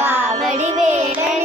വാവടി വേള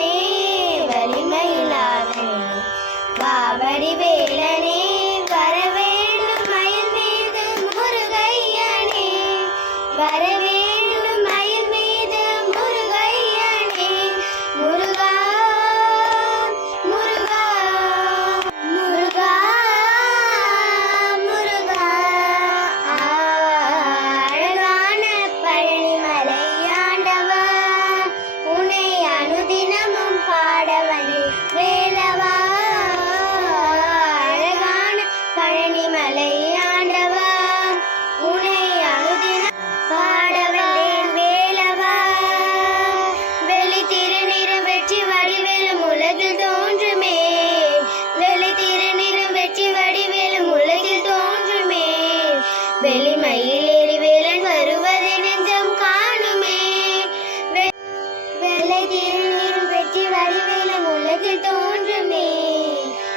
தோன்றுமே.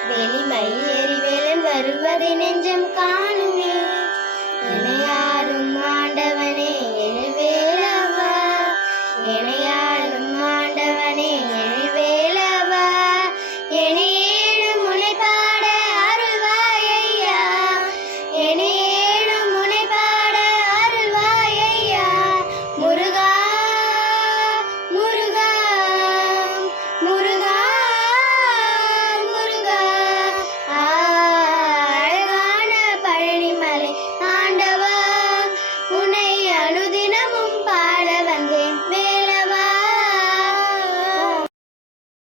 வெளிமை எரிவேலன் வருவதை நெஞ்சம் காண